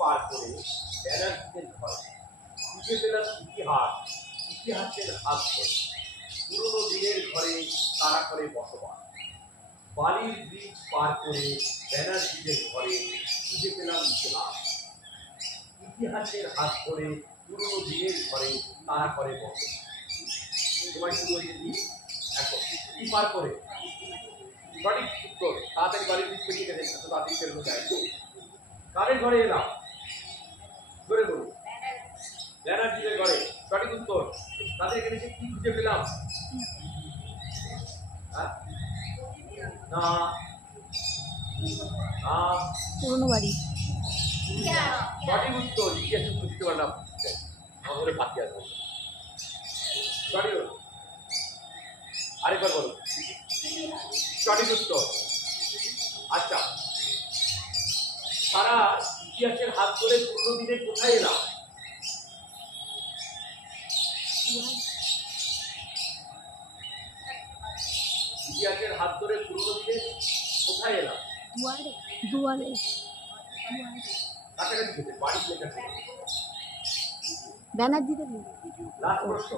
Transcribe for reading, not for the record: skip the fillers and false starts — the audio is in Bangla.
পার করে ব্যানার্জিদের ঘর খুঁজে পেলাম ইতিহাসের হাত ধরে পুরনো দিনের ঘরে তারা করে বসবাস। বালির ব্রিজ পার করে ব্যানার্জিদের ঘরে খুঁজে পেলাম ইতিহাসের হাত ধরে পুরনো দিনের ঘরে তারা করে বসবাস। তোমায় শুরু হয়েছে কি এখন কি পার করে সঠিক উত্তর। তাড়াতাড়ি বাড়ির দিক পেরিয়ে গেছেন, এত তাড়াতাড়ি বেরোনো যায় কারের ঘরে এলাম ধরে বলুন ব্যানার্জিদের ঘরে। সঠিক উত্তর। তাদের এখানে কি খুঁজে পেলাম? না পুরনো বাড়ি। সঠিক উত্তর। ইতিহাস বুঝতে পারলাম আমাদের বাকি আছে। সঠিক আরেকবার বলুন সঠিক উত্তর। আচ্ছা, তারা ইতিহাসের হাত ধরে পুরনো দিনে কোথায় এলাম? ইতিহাসের হাত ধরে পুরনো দিনে কোথায় এলাম? দুয়ারে। কাছাকাছি বাড়ি লেখা। ব্যানার্জিদের। লাস্ট প্রশ্ন।